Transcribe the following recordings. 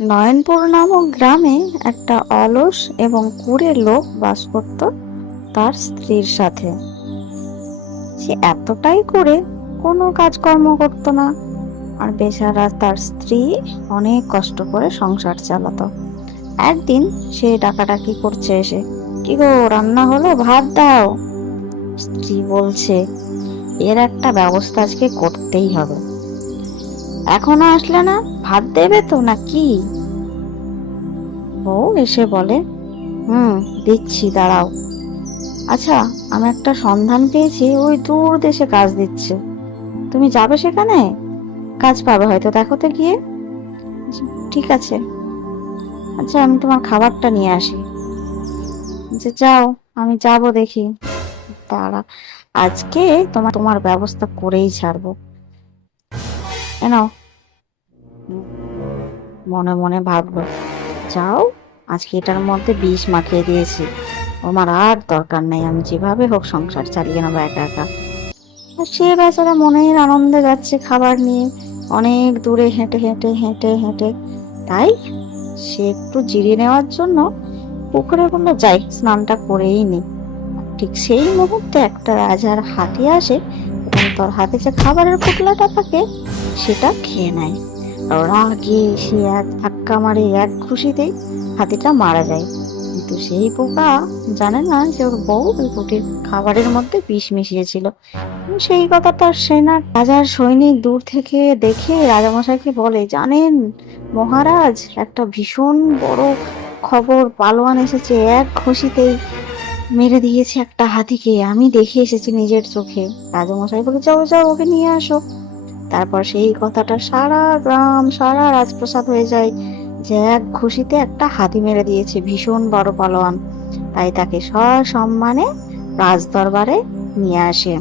নয়নপুর নামক গ্রামে একটা অলস এবং কুঁড়ে লোক বাস করত তার স্ত্রীর সাথে। সে এতটাই করে কোনো কাজকর্ম করতো না, আর বেচারা তার স্ত্রী অনেক কষ্ট করে সংসার চালাতো। একদিন সে ডাকাডাকি করছে এসে, কি গো, রান্না হলো, ভাত দাও। স্ত্রী বলছে, এর একটা ব্যবস্থা আজকে করতেই হবে। এখনো আসলে না, ভাত দেবে তো নাকি? বউ এসে বলে, দিচ্ছি, দাঁড়াও। আচ্ছা, আমি একটা সন্ধান পেয়েছি, ওই দূর দেশে কাজ দিচ্ছে, তুমি যাবে সেখানে? কাজ পাবে হয়তো, দেখো তো গিয়ে। ঠিক আছে, আচ্ছা আমি তোমার খাবারটা নিয়ে আসি। যে যাও, আমি যাব দেখি। তারা আজকে তোমার তোমার ব্যবস্থা করেই ছাড়বো। নাও। মনে মনে ভাবলো, যাও, আজকে এটার মধ্যে বিষ মাখিয়ে দিয়েছি, আমার আর দরকার নেই, আমি যেভাবে হোক সংসার চালিয়ে নেবো একা একা। আর সে বেচারা মনের আনন্দে যাচ্ছে খাবার নিয়ে, অনেক দূরে হেঁটে হেঁটে হেঁটে হেঁটে। তাই সে একটু জিরিয়ে নেওয়ার জন্য পুকুরে বললো, যাই স্নানটা করেই নি। ঠিক সেই মুহূর্তে একটা রাজার হাতি আসে এবং তার হাতে যে খাবারের পুটলাটা থাকে সেটা খেয়ে নেয়। রাগে সে এক ধাক্কা মারে, এক ঘুষিতেই হাতিটা মারা যায়। কিন্তু সেই পোকা জানে না যে ওর বউ ওই রুটির খাবারের মধ্যে বিষ মিশিয়েছিল। সেই কথাটা সেনা রাজার সৈনিক দূর থেকে দেখে রাজামশাইকে বলে, জানেন মহারাজ, একটা ভীষণ বড় খবর, পালোয়ান এসেছে, এক ঘুষিতেই মেরে দিয়েছে একটা হাতিকে, আমি দেখে এসেছি নিজের চোখে। রাজামশাই বলে, যাও যাও, ওকে নিয়ে আসো। তারপর সেই কথাটা সারা গ্রাম, সারা রাজপ্রাসাদ হয়ে যায় যে এক ঘুষিতে একটা হাতি মেরে দিয়েছে ভীষণ বড় পালোয়ান। তাই তাকে সসম্মানে রাজ দরবারে নিয়ে আসে।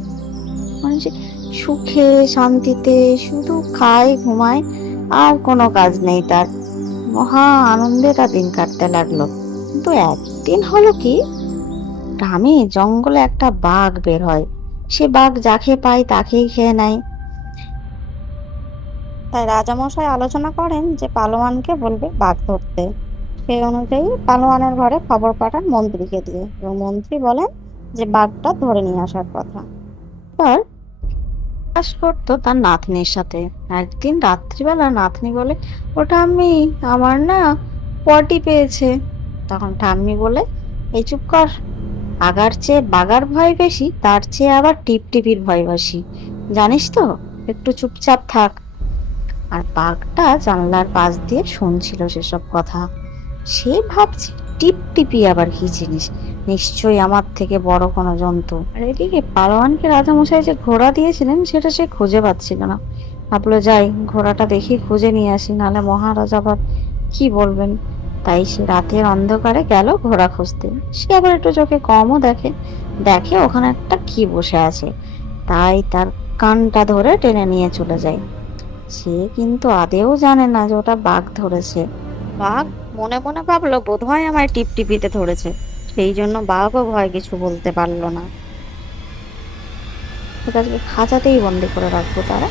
মানে যে সুখে শান্তিতে শুধু খায় ঘুমায়, আর কোনো কাজ নেই তার। মহা আনন্দে তার দিন কাটতে লাগলো। কিন্তু একদিন হলো কি, গ্রামে জঙ্গলে একটা বাঘ বের হয়। সে বাঘ যাকে পায় তাকেই খেয়ে নেয়। তাই রাজামশাই আলোচনা করেন যে পালোয়ানকে বলবে বাঘ ধরতে। সেই অনুযায়ী পালোয়ানের ঘরে খবর পাঠান মন্ত্রীকে দিয়ে, এবং মন্ত্রী বলেন যে বাঘটা ধরে নিয়ে আসার কথা। এবার বাস করতো তার নাতনির সাথে। একদিন রাত্রিবেলা নাতনি বলে, ও ঠাম্মি, আমার না পটি পেয়েছে। তখন ঠাম্মি বলে, এই চুপ কর, আগার চেয়ে বাগার ভয় বেশি, তার চেয়ে আবার টিপটিপির ভয় বেশি, জানিস তো, একটু চুপচাপ থাক। আর বাঘটা জানলার পাশ দিয়ে শুনছিল সেসব কথা। সে ভাবছে, টিপটিপি আবার কি জিনিস, নিশ্চয়ই আমার থেকে বড় কোনো জন্তু। আর এদিকে পালোয়ানকে রাজামশাই যে ঘোড়া দিয়েছিলেন সেটা সে খুঁজে পাচ্ছিল না। ভাবলো, যাই ঘোড়াটা দেখি খুঁজে নিয়ে আসি, নাহলে মহারাজ আবার কি বলবেন। তাই সে রাতের অন্ধকারে গেল ঘোড়া খুঁজতে। সে আবার একটু চোখে কমও দেখে, দেখে ওখানে একটা কি বসে আছে। তাই তার কানটা ধরে টেনে নিয়ে চলে যায়। সে কিন্তু আদেও জানে না যে ওটা বাঘ ধরেছে। বাঘ মনে মনে ভাবলো, বোধহয় আমায় টিপটিপিতে ধরেছে, সেই জন্য বাঘও ভয় কিছু বলতে পারলো না। ওটাকে খাঁচাতেই বন্দি করে রাখবো তারা,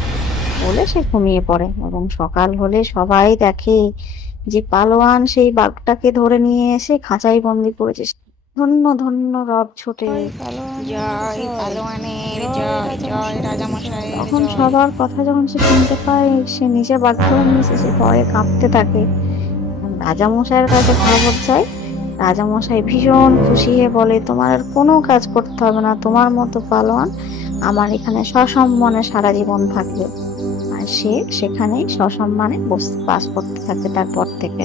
বলে সে ঘুমিয়ে পড়ে। এবং সকাল হলে সবাই দেখে যে পালোয়ান সেই বাঘটাকে ধরে নিয়ে এসে খাঁচায় বন্দি করেছে। ধন্য ধন্য রব ছোটে, জয় পালোয়ানের জয়, জয় রাজামশাইয়ের তখন জয়। সবার কথা যখন সে শুনতে পায়, সে নিজে বাঘ ধরে নিয়ে এসে সে ভয়ে কাঁপতে থাকে। রাজামশাইয়ের কাছে খবর যায়। রাজামশাই ভীষণ খুশি হয়ে বলে, তোমার আর কোনো কাজ করতে হবে না, তোমার মতো পালোয়ান আমার এখানে সসম্মানে সারা জীবন থাকবে। আর সে সেখানেই সসম্মানে বাস করতে থাকে তারপর থেকে।